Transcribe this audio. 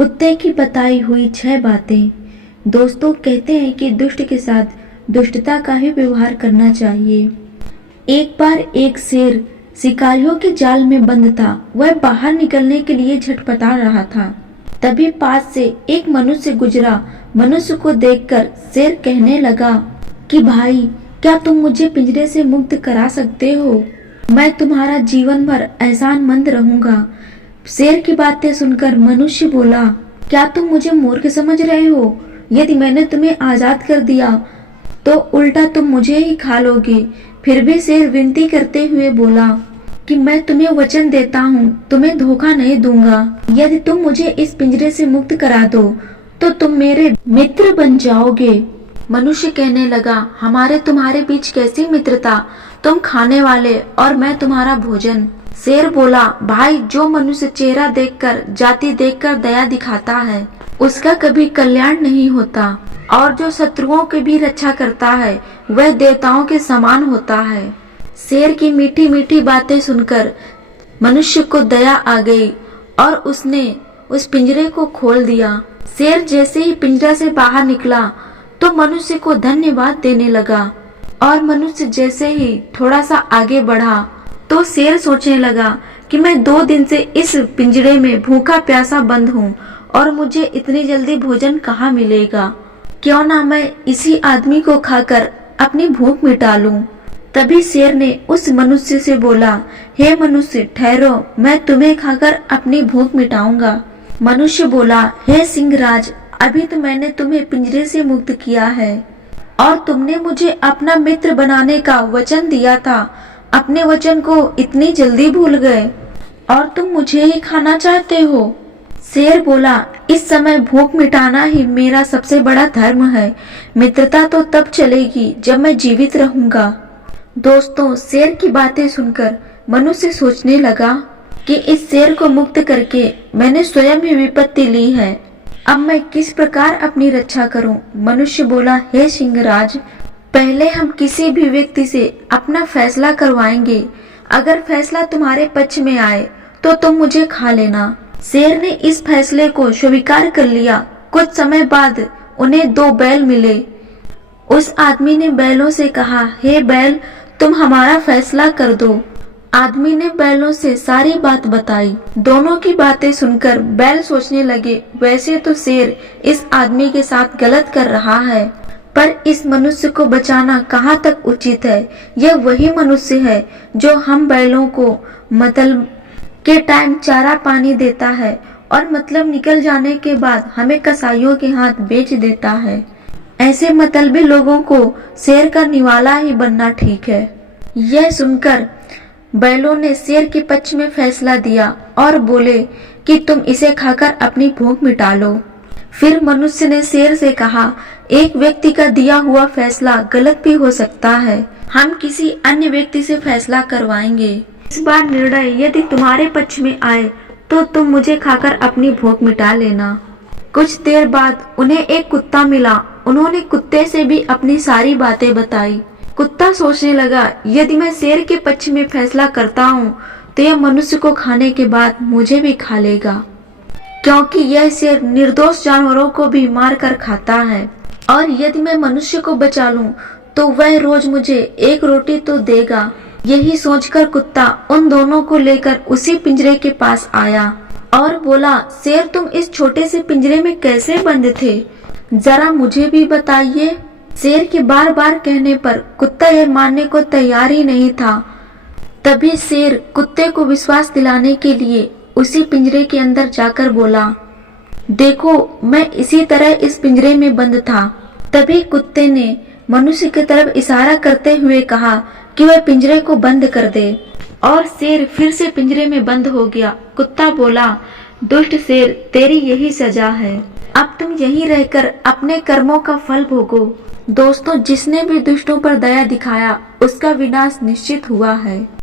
कुत्ते की बताई हुई 6 बातें। दोस्तों कहते हैं कि दुष्ट के साथ दुष्टता का ही व्यवहार करना चाहिए। एक बार एक शेर शिकारियों के जाल में बंद था। वह बाहर निकलने के लिए झटपटा रहा था। तभी पास से एक मनुष्य गुजरा। मनुष्य को देखकर शेर कहने लगा कि भाई, क्या तुम मुझे पिंजरे से मुक्त करा सकते हो? मैं तुम्हारा जीवन भर एहसानमंद रहूंगा। शेर की बातें सुनकर मनुष्य बोला, क्या तुम मुझे मूर्ख समझ रहे हो? यदि मैंने तुम्हें आजाद कर दिया तो उल्टा तुम मुझे ही खा लोगे। फिर भी शेर विनती करते हुए बोला कि मैं तुम्हें वचन देता हूँ, तुम्हें धोखा नहीं दूंगा। यदि तुम मुझे इस पिंजरे से मुक्त करा दो तो तुम मेरे मित्र बन जाओगे। मनुष्य कहने लगा, हमारे तुम्हारे बीच कैसी मित्रता? तुम खाने वाले और मैं तुम्हारा भोजन। शेर बोला, भाई, जो मनुष्य चेहरा देखकर, जाति देखकर दया दिखाता है उसका कभी कल्याण नहीं होता, और जो शत्रुओं की भी रक्षा करता है वह देवताओं के समान होता है। शेर की मीठी मीठी बातें सुनकर मनुष्य को दया आ गई और उसने उस पिंजरे को खोल दिया। शेर जैसे ही पिंजरा से बाहर निकला तो मनुष्य को धन्यवाद देने लगा, और मनुष्य जैसे ही थोड़ा सा आगे बढ़ा तो शेर सोचने लगा कि मैं 2 दिन से इस पिंजरे में भूखा प्यासा बंद हूँ और मुझे इतनी जल्दी भोजन कहाँ मिलेगा। क्यों ना मैं इसी आदमी को खाकर अपनी भूख मिटा लूं। तभी शेर ने उस मनुष्य से बोला, हे मनुष्य, ठहरो, मैं तुम्हें खाकर अपनी भूख मिटाऊंगा। मनुष्य बोला, हे सिंहराज, अभी तो मैंने तुम्हें पिंजरे से मुक्त किया है और तुमने मुझे अपना मित्र बनाने का वचन दिया था। अपने वचन को इतनी जल्दी भूल गए और तुम मुझे ही खाना चाहते हो। शेर बोला, इस समय भूख मिटाना ही मेरा सबसे बड़ा धर्म है। मित्रता तो तब चलेगी जब मैं जीवित रहूंगा। दोस्तों, शेर की बातें सुनकर मनुष्य सोचने लगा कि इस शेर को मुक्त करके मैंने स्वयं ही विपत्ति ली है। अब मैं किस प्रकार अपनी रक्षा करूं? मनुष्य बोला, हे सिंहराज, पहले हम किसी भी व्यक्ति से अपना फैसला करवाएंगे। अगर फैसला तुम्हारे पक्ष में आए तो तुम मुझे खा लेना। शेर ने इस फैसले को स्वीकार कर लिया। कुछ समय बाद उन्हें 2 बैल मिले। उस आदमी ने बैलों से कहा, हे बैल, तुम हमारा फैसला कर दो। आदमी ने बैलों से सारी बात बताई। दोनों की बातें सुनकर बैल सोचने लगे, वैसे तो शेर इस आदमी के साथ गलत कर रहा है, पर इस मनुष्य को बचाना कहाँ तक उचित है। यह वही मनुष्य है जो हम बैलों को मतलब के टाइम चारा पानी देता है और मतलब निकल जाने के बाद हमें कसाईयों के हाथ बेच देता है। ऐसे मतलबी लोगों को शेर का निवाला ही बनना ठीक है। यह सुनकर बैलों ने शेर के पक्ष में फैसला दिया और बोले कि तुम इसे खाकर अपनी भूख मिटा लो। फिर मनुष्य ने शेर से कहा, एक व्यक्ति का दिया हुआ फैसला गलत भी हो सकता है। हम किसी अन्य व्यक्ति से फैसला करवाएंगे। इस बार निर्णय यदि तुम्हारे पक्ष में आए तो तुम मुझे खाकर अपनी भूख मिटा लेना। कुछ देर बाद उन्हें एक कुत्ता मिला। उन्होंने कुत्ते से भी अपनी सारी बातें बताई। कुत्ता सोचने लगा, यदि मैं शेर के पक्ष में फैसला करता हूँ तो यह मनुष्य को खाने के बाद मुझे भी खा लेगा, क्योंकि यह शेर निर्दोष जानवरों को भी मार कर खाता है, और यदि मैं मनुष्य को बचा लूं तो वह रोज मुझे 1 रोटी तो देगा। यही सोचकर कुत्ता उन दोनों को लेकर उसी पिंजरे के पास आया और बोला, शेर, तुम इस छोटे से पिंजरे में कैसे बंद थे? जरा मुझे भी बताइए। शेर के बार बार कहने पर कुत्ता यह मानने को तैयार ही नहीं था। तभी शेर कुत्ते को विश्वास दिलाने के लिए उसी पिंजरे के अंदर जाकर बोला, देखो, मैं इसी तरह इस पिंजरे में बंद था। तभी कुत्ते ने मनुष्य की तरफ इशारा करते हुए कहा कि वह पिंजरे को बंद कर दे, और शेर फिर से पिंजरे में बंद हो गया। कुत्ता बोला, दुष्ट शेर, तेरी यही सजा है। अब तुम यहीं रहकर अपने कर्मों का फल भोगो। दोस्तों, जिसने भी दुष्टों पर दया दिखाया उसका विनाश निश्चित हुआ है।